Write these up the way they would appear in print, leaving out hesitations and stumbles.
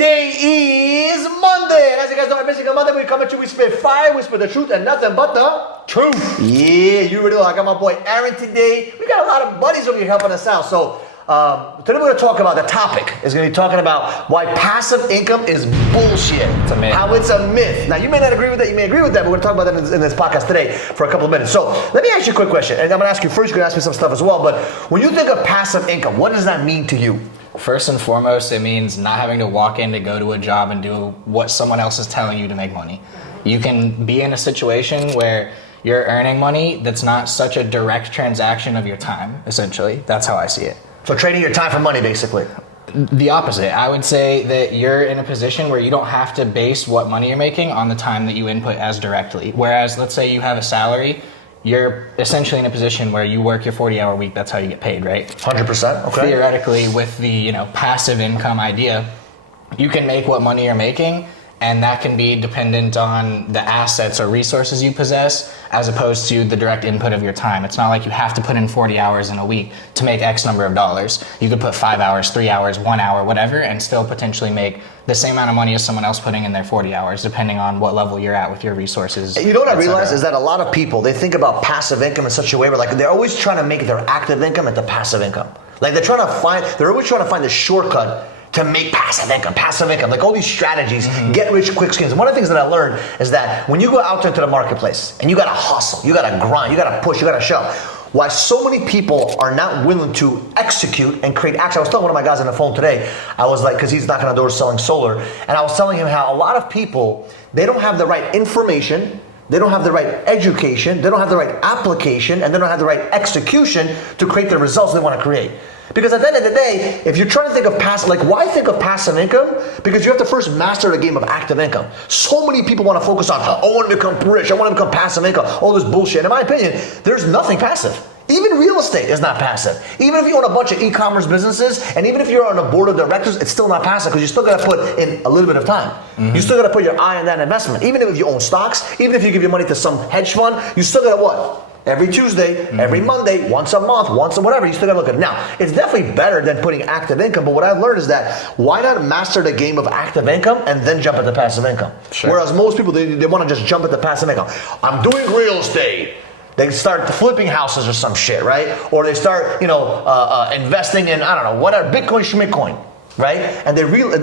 Today is Monday. And as you guys know, every single Monday we come at you, we spit fire, we spit the truth and nothing but the truth. Yeah, you already know. I got my boy Aaron today. We got a lot of buddies over here helping us out. So today we're going to talk about the topic. Is going to be talking about why passive income is bullshit. It's a myth. How it's a myth. Now you may not agree with that, you may agree with that, but we're going to talk about that in this podcast today for a couple of minutes. So let me ask you a quick question, and I'm going to ask you first, you're going to ask me some stuff as well, but when you think of passive income, what does that mean to you? First and foremost, it means not having to walk in to go to a job and do what someone else is telling you to make money. You can be in a situation where you're earning money that's not such a direct transaction of your time, essentially. That's how I see it. So trading your time for money, basically. The opposite. I would say that you're in a position where you don't have to base what money you're making on the time that you input as directly. Whereas, let's say you have a salary, you're essentially in a position where you work your 40-hour week, that's how you get paid, right? 100%, okay. Theoretically, with the passive income idea, you can make what money you're making, and that can be dependent on the assets or resources you possess as opposed to the direct input of your time. It's not like you have to put in 40 hours in a week to make X number of dollars. You could put 5 hours, 3 hours, 1 hour, whatever, and still potentially make the same amount of money as someone else putting in their 40 hours, depending on what level you're at with your resources. You know what I realize is that a lot of people, they think about passive income in such a way where like they're always trying to make their active income into passive income. Like they're always trying to find the shortcut to make passive income, like all these strategies, get rich quick schemes. And one of the things that I learned is that when you go out into the marketplace and you gotta hustle, you gotta grind, you gotta push, you gotta shove, why so many people are not willing to execute and create action. I was telling one of my guys on the phone today, I was like, because he's knocking on doors selling solar, and I was telling him how a lot of people, they don't have the right information, they don't have the right education, they don't have the right application, and they don't have the right execution to create the results they want to create. Because at the end of the day, if you're trying to think of passive, like why think of passive income? Because you have to first master the game of active income. So many people want to focus on, I want to become rich, I want to become passive income, all this bullshit. And in my opinion, there's nothing passive. Even real estate is not passive. Even if you own a bunch of e-commerce businesses, and even if you're on a board of directors, it's still not passive because you still got to put in a little bit of time. You still got to put your eye on that investment. Even if you own stocks, even if you give your money to some hedge fund, you still got to what? Every Tuesday, every Monday, once a month, once a whatever, you still gotta look at it. Now, it's definitely better than putting active income, but what I've learned is that why not master the game of active income and then jump into passive income? Sure. Whereas most people, they wanna just jump into passive income. I'm doing real estate. They start flipping houses or some shit, right? Or they start, investing in, I don't know, whatever, Bitcoin, schmitcoin. Right? And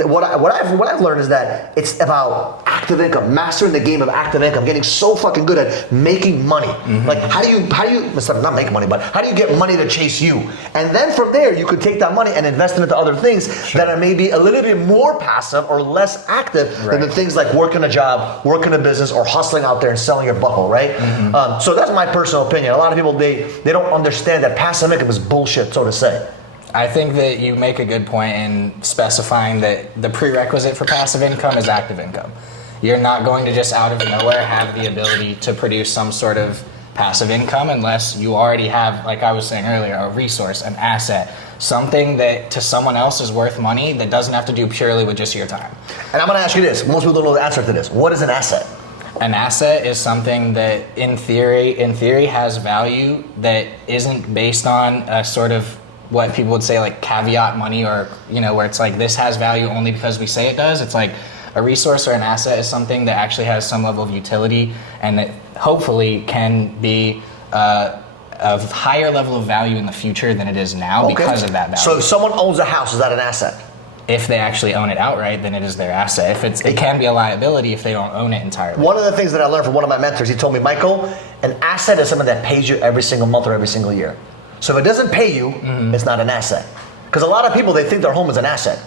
what I've learned is that it's about active income, mastering the game of active income, getting so fucking good at making money. Like how do you not make money, but how do you get money to chase you? And then from there you could take that money and invest it into other things that are maybe a little bit more passive or less active than the things like working a job, working a business, or hustling out there and selling your butthole, right? So that's my personal opinion. A lot of people they don't understand that passive income is bullshit, so to say. I think that you make a good point in specifying that the prerequisite for passive income is active income. You're not going to just out of nowhere have the ability to produce some sort of passive income unless you already have, like I was saying earlier, a resource, an asset, something that to someone else is worth money that doesn't have to do purely with just your time. And I'm going to ask you this. Most people don't know the answer to this. What is an asset? An asset is something that in theory has value that isn't based on a sort of what people would say like caveat money, or where it's like this has value only because we say it does. It's like a resource or an asset is something that actually has some level of utility and that hopefully can be of higher level of value in the future than it is now because of that value. So if someone owns a house, is that an asset? If they actually own it outright, then it is their asset. It can be a liability if they don't own it entirely. One of the things that I learned from one of my mentors, he told me, Michael, an asset is something that pays you every single month or every single year. So if it doesn't pay you, it's not an asset. Because a lot of people, they think their home is an asset.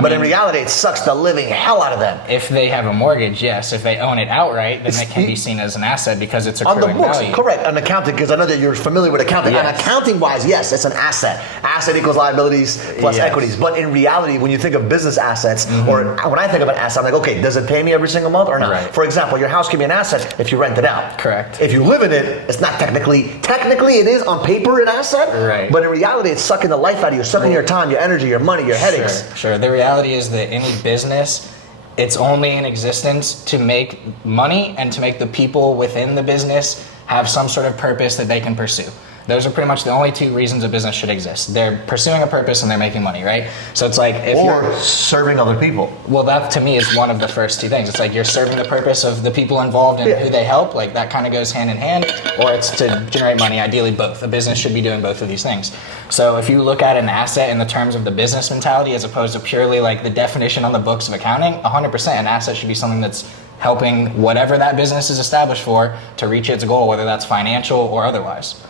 But in reality, it sucks the living hell out of them. If they have a mortgage, yes. If they own it outright, then it can be seen as an asset because it's accruing on the books, value. Correct. On accounting, because I know that you're familiar with accounting. Yes. And accounting-wise, yes, it's an asset. Asset equals liabilities plus equities. But in reality, when you think of business assets, or when I think of an asset, I'm like, okay, does it pay me every single month or not? Right. For example, your house can be an asset if you rent it out. Correct. If you live in it, it's not technically it is on paper an asset. Right. But in reality, it's sucking the life out of you, sucking your time, your energy, your money, your headaches. Sure. The reality is that any business, it's only in existence to make money and to make the people within the business have some sort of purpose that they can pursue. Those are pretty much the only two reasons a business should exist. They're pursuing a purpose and they're making money, right? So it's like if or serving other people. Well, that to me is one of the first two things. It's like you're serving the purpose of the people involved and who they help. Like that kind of goes hand in hand. Or it's to generate money. Ideally, both. A business should be doing both of these things. So if you look at an asset in the terms of the business mentality as opposed to purely like the definition on the books of accounting, 100% an asset should be something that's helping whatever that business is established for to reach its goal, whether that's financial or otherwise.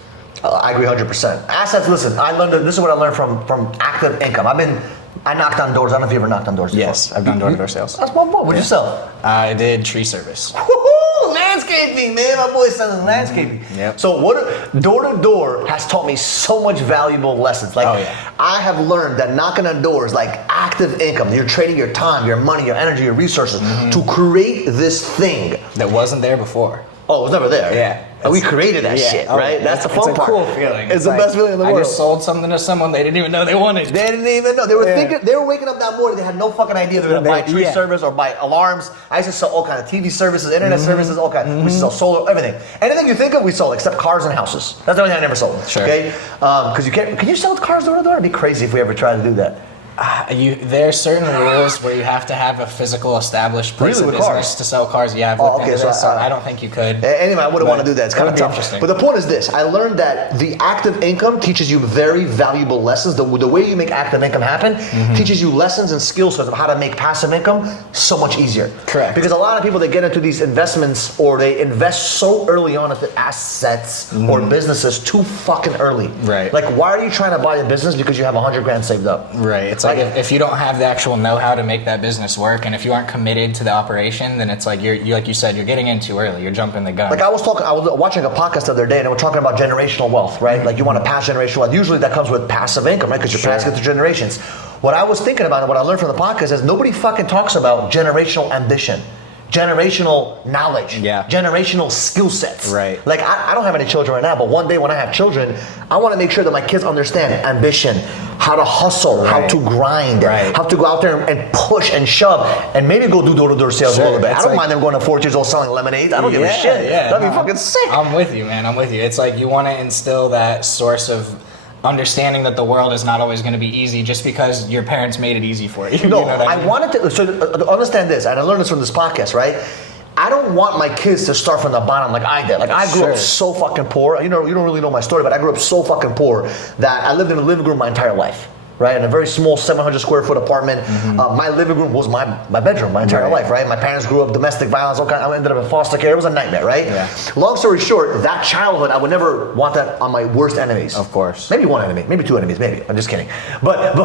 I agree 100%. Assets, listen, this is what I learned from active income. I knocked on doors. I don't know if you ever knocked on doors before. Yes, I've done door-to-door sales. That's my boy. What'd you sell? I did tree service. Woohoo! Landscaping, man. My boy's selling landscaping. Yep. So door-to-door has taught me so much valuable lessons. Like, I have learned that knocking on doors, like active income, you're trading your time, your money, your energy, your resources to create this thing. That wasn't there before. Oh, it was never there. Yeah. We created that shit, right? That's the fun part. It's a cool feeling. It's the best feeling in the world. I just sold something to someone they didn't even know they wanted. They didn't even know. They were thinking. They were waking up that morning. They had no fucking idea they were gonna buy tree service or buy alarms. I used to sell all kind of TV services, internet services, all kind. We used to sell solar, everything. Anything you think of, we sold except cars and houses. That's the only thing I never sold. Sure. Okay. Because you can't. Can you sell cars door to door? It'd be crazy if we ever tried to do that. There's certain rules where you have to have a physical established place of business cars? to sell cars. Yeah, I've looked into this, so I don't think you could. Anyway, I wouldn't want to do that. It's kind of tough. Interesting. But the point is this. I learned that the active income teaches you very valuable lessons. The way you make active income happen teaches you lessons and skill sets of how to make passive income so much easier. Correct. Because a lot of people, they get into these investments or they invest so early on into assets or businesses too fucking early. Right. Like, why are you trying to buy a business because you have $100,000 saved up? Right. It's like if you don't have the actual know-how to make that business work, and if you aren't committed to the operation, then it's like you're like you said, you're getting in too early. You're jumping the gun. Like I was watching a podcast the other day, and they were talking about generational wealth, right? Like you want to pass generational wealth. Usually that comes with passive income, right? Because you're passing it through generations. What I was thinking about and what I learned from the podcast is nobody fucking talks about generational ambition. Generational knowledge, generational skill sets. Right. Like I don't have any children right now, but one day when I have children, I want to make sure that my kids understand ambition, how to hustle, how to grind, how to go out there and push and shove, and maybe go do door-to-door sales a little bit. I don't mind them going to 4 years old selling lemonade. I don't give a shit. That'd be fucking sick. I'm with you, man. I'm with you. It's like you want to instill that source of understanding that the world is not always going to be easy just because your parents made it easy for you. No, you know what I mean? wanted to. So understand this, and I learned this from this podcast, right? I don't want my kids to start from the bottom like I did. Like I grew up so fucking poor. You don't really know my story, but I grew up so fucking poor that I lived in a living room my entire life. Right, in a very small 700 square foot apartment. My living room was my bedroom my entire life, right? My parents grew up domestic violence, all kind. I ended up in foster care. It was a nightmare, right? Long story short, that childhood, I would never want that on my worst enemies. Of course. Maybe one enemy, maybe two enemies, maybe. I'm just kidding. But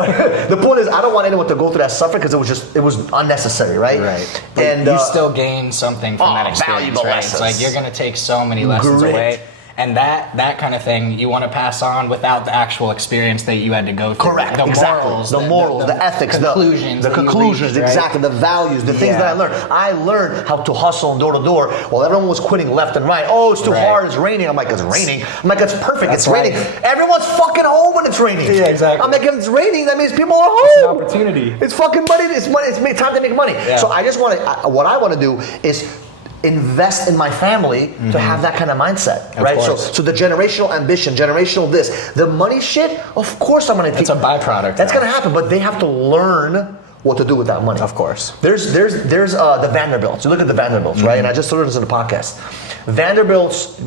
the point is, I don't want anyone to go through that suffering because it was unnecessary, right? Right. And you still gain something from that experience, right? Lessons. It's like you're going to take so many lessons away. And that kind of thing you want to pass on without the actual experience that you had to go through. Correct. The morals, the ethics, conclusions, exactly, the values, the things that I learned. I learned how to hustle and door to door while everyone was quitting left and right. Oh, it's too hard, it's raining. I'm like, it's raining. I'm like, it's perfect, it's raining. Everyone's fucking home when it's raining. Yeah, exactly. I'm like, if it's raining, that means people are home. It's an opportunity. It's fucking money. It's money. It's time to make money. Yeah. So I just want to, what I want to do is invest in my family to have that kind of mindset, right? So the generational ambition, generational this, the money shit, of course I'm going to teach. It's a byproduct. That's going to happen, but they have to learn what to do with that money. Of course. There's the Vanderbilts. You look at the Vanderbilts, right? And I just learned this in the podcast. Vanderbilts,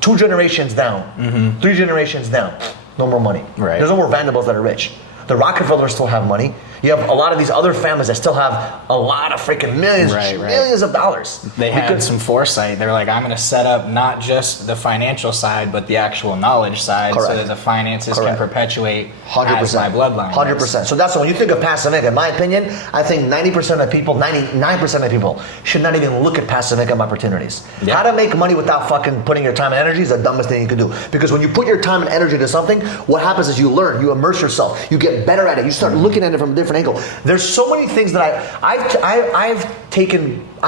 2 generations down, 3 generations down, no more money. Right. There's no more Vanderbilts that are rich. The Rockefellers still have money. You have a lot of these other families that still have a lot of freaking millions, millions of dollars. They had some foresight. They were like, I'm going to set up not just the financial side, but the actual knowledge side so that the finances can perpetuate 100%. As my bloodline. 100%. So that's when you think of passive income. In my opinion, I think 90% of people, 99% of people should not even look at passive income opportunities. Yeah. How to make money without fucking putting your time and energy is the dumbest thing you can do. Because when you put your time and energy to something, what happens is you learn, you immerse yourself, you get better at it, you start looking at it from a different different angle. There's so many things that I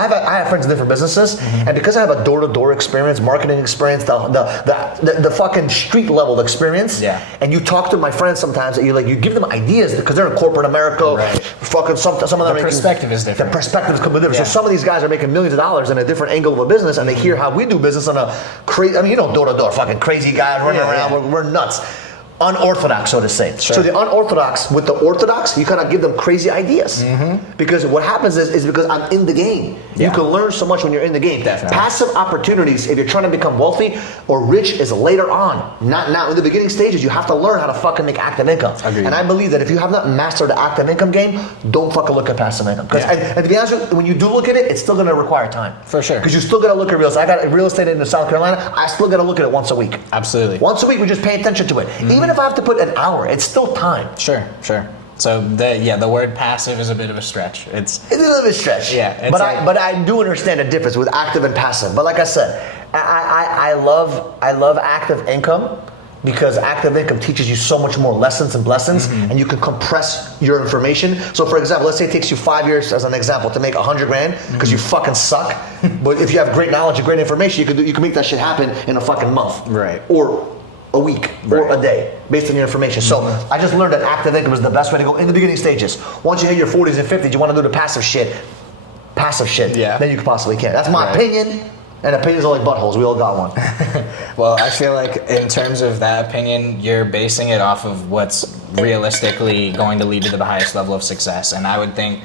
have friends in different businesses, and because I have a door-to-door experience, marketing experience, the fucking street level experience, and you talk to my friends sometimes, and you give them ideas because they're in corporate America, fucking some of them. The perspective is different. The perspective is completely different. So some of these guys are making millions of dollars in a different angle of a business, and they hear how we do business on a crazy. I mean, door-to-door, fucking crazy guys running around. We're nuts. Unorthodox, so to say. Sure. So the unorthodox with the orthodox, you kind of give them crazy ideas. Because what happens is because I'm in the game. You can learn so much when you're in the game. Definitely. Passive opportunities, if you're trying to become wealthy or rich, is later on. Not now. In the beginning stages, you have to learn how to fucking make active income. Agreed. And I believe that if you have not mastered the active income game, don't fucking look at passive income. And to be honest with you, when you do look at it, it's still going to require time. For sure. Because you still got to look at real estate. I got real estate in South Carolina. I still got to look at it once a week. Absolutely. Once a week, we just pay attention to it. Even if I have to put an hour, it's still time. Sure. So the word passive is a bit of a stretch. It's a little bit stretch. Yeah. But I do understand the difference with active and passive. But like I said, I love active income because active income teaches you so much more lessons and blessings, and you can compress your information. So for example, let's say it takes you 5 years as an example to make 100 grand because you fucking suck. But if you have great knowledge and great information, you can make that shit happen in a fucking month. Right. Or a week or a day based on your information. So I just learned that active income is the best way to go in the beginning stages. Once you hit your 40s and 50s, you want to do the passive shit, then you possibly can. That's my opinion, and opinions are like buttholes. We all got one. Well, I feel like in terms of that opinion, you're basing it off of what's realistically going to lead to the highest level of success. And I would think,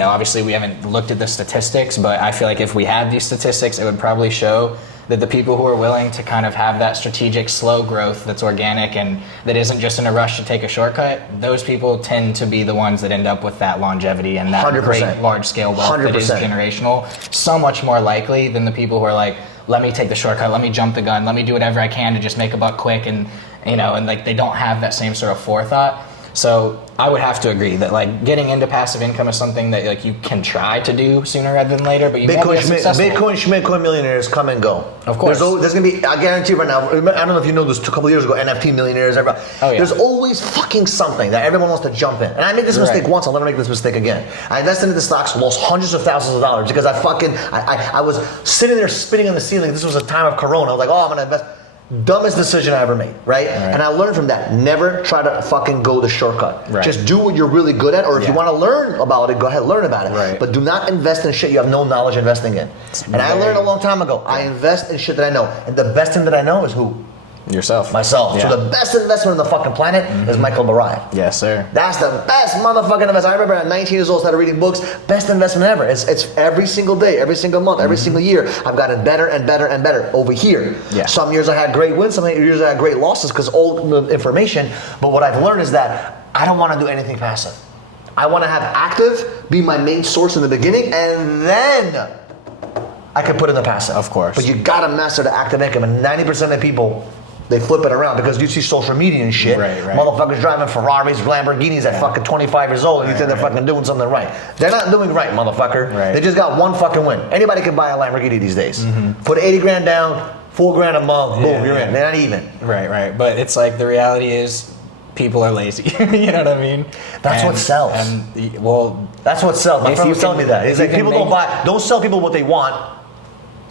obviously we haven't looked at the statistics, but I feel like if we had these statistics, it would probably show that the people who are willing to kind of have that strategic slow growth that's organic and that isn't just in a rush to take a shortcut, those people tend to be the ones that end up with that longevity and that 100%. Great large-scale wealth 100%. That is generational, so much more likely than the people who are like, let me take the shortcut, let me jump the gun, let me do whatever I can to just make a buck quick, and like they don't have that same sort of forethought. So I would have to agree that like getting into passive income is something that like you can try to do sooner rather than later, but you won't be successful. Bitcoin millionaires come and go. Of course. There's going to be, I guarantee right now, I don't know if you know this, a couple of years ago, NFT millionaires, everybody. Oh, yeah. There's always fucking something that everyone wants to jump in. And I made this mistake once, I'll never make this mistake again. I invested into the stocks, lost hundreds of thousands of dollars because I was sitting there spinning on the ceiling. This was a time of Corona. I was like, I'm going to invest. Dumbest decision I ever made, right? And I learned from that. Never try to fucking go the shortcut. Right. Just do what you're really good at, or if you want to learn about it, go ahead, learn about it. Right. But do not invest in shit you have no knowledge investing in. I learned a long time ago. I invest in shit that I know. And the best thing that I know is who? Yourself. Myself. Yeah. So the best investment on the fucking planet is Michael Barai. Yes, sir. That's the best motherfucking investment. I remember at 19 years old, started reading books. Best investment ever. It's every single day, every single month, every single year. I've gotten better and better and better over here. Yeah. Some years I had great wins, some years I had great losses because all the information. But what I've learned is that I don't want to do anything passive. I want to have active be my main source in the beginning, and then I can put in the passive. Of course. But you gotta master the active income, and 90% of people, they flip it around because you see social media and shit. Right. Motherfuckers driving Ferraris, Lamborghinis at fucking 25 years old, and you think they're fucking doing something right. They're not doing right, motherfucker. Right. They just got one fucking win. Anybody can buy a Lamborghini these days. Put 80 grand down, 4 grand a month, boom, you're in. They're not even. Right. But it's like the reality is, people are lazy. You know what I mean? That's what sells. That's what sells. My friend was telling me that. He's like, people don't sell people what they want.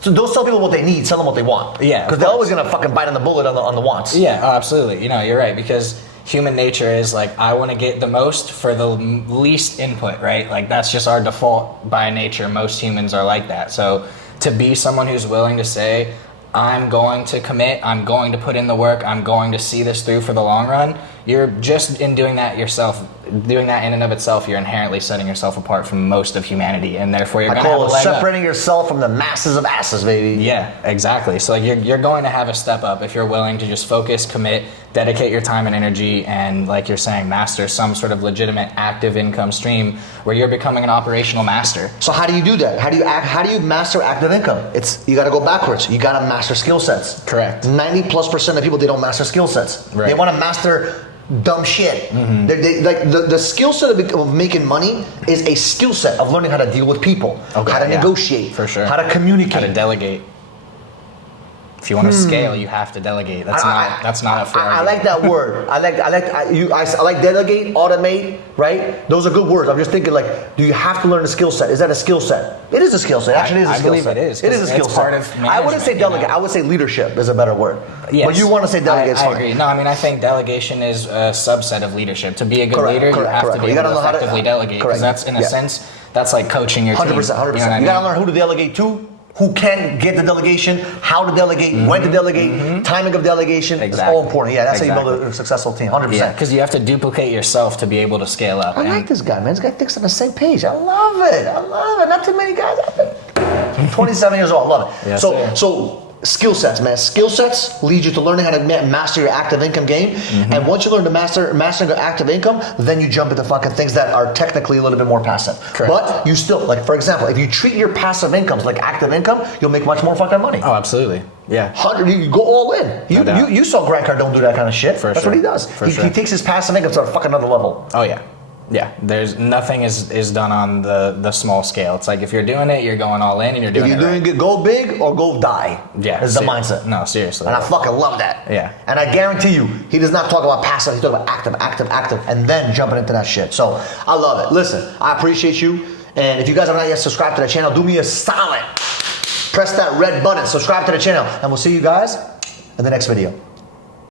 So don't sell people what they need, sell them what they want. Yeah. Because they're always going to fucking bite on the bullet on the wants. Yeah, absolutely. You're right, because human nature is like, I want to get the most for the least input, right? Like that's just our default by nature. Most humans are like that. So to be someone who's willing to say, I'm going to commit, I'm going to put in the work, I'm going to see this through for the long run, you're just in doing that yourself, doing that in and of itself, you're inherently setting yourself apart from most of humanity, and therefore you're going to have a leg up. Separating yourself from the masses of asses, baby. Yeah, exactly. So like you're going to have a step up if you're willing to just focus, commit, dedicate your time and energy, and like you're saying, master some sort of legitimate active income stream where you're becoming an operational master. So how do you do that? How do you master active income? You got to go backwards. You got to master skill sets. Correct. 90+% of people, they don't master skill sets. Right. They want to master dumb shit. The skill set of making money is a skill set of learning how to deal with people, how to negotiate, for sure, how to communicate, how to delegate. If you want to scale, you have to delegate. That's not a fair I like that word. I like delegate, automate, right? Those are good words. I'm just thinking like, do you have to learn a skill set? Is that a skill set? It is a skill set. Actually, it is a skill set. I believe it is. It is a skill part set. of I wouldn't say delegate. I would say leadership is a better word. Yes. But you want to say delegate is I fine. agree. No, I mean, I think delegation is a subset of leadership. To be a good leader, you have to be able to effectively delegate. Because that's, in a sense, that's like coaching your team. 100%. 100%. You know what I mean? You got to learn who to delegate to, who can get the delegation, how to delegate, when to delegate, timing of delegation. It's all important. Yeah, that's how you build a successful team. 100%. Yeah, because you have to duplicate yourself to be able to scale up. I like this guy, man. This guy thinks on the same page. I love it. I love it. Not too many guys out there. 27 years old. I love it. Yes, so skill sets, man. Skill sets lead you to learning how to master your active income game. And once you learn to mastering your active income, then you jump into fucking things that are technically a little bit more passive. Correct. But you still, like for example, if you treat your passive incomes like active income, you'll make much more fucking money. Oh, absolutely. Yeah. You go all in. You saw Grant Cardone do that kind of shit. That's what he does. He takes his passive income to a fucking another level. Oh yeah. Yeah, there's nothing is done on the small scale. It's like if you're doing it, you're going all in, and you're doing it. If you're doing it, go big or go die. Yeah, is the mindset. No, seriously. And I fucking love that. Yeah. And I guarantee you, he does not talk about passive. He's talking about active, and then jumping into that shit. So I love it. Listen, I appreciate you. And if you guys are not yet subscribed to the channel, do me a solid. Press that red button, subscribe to the channel, and we'll see you guys in the next video.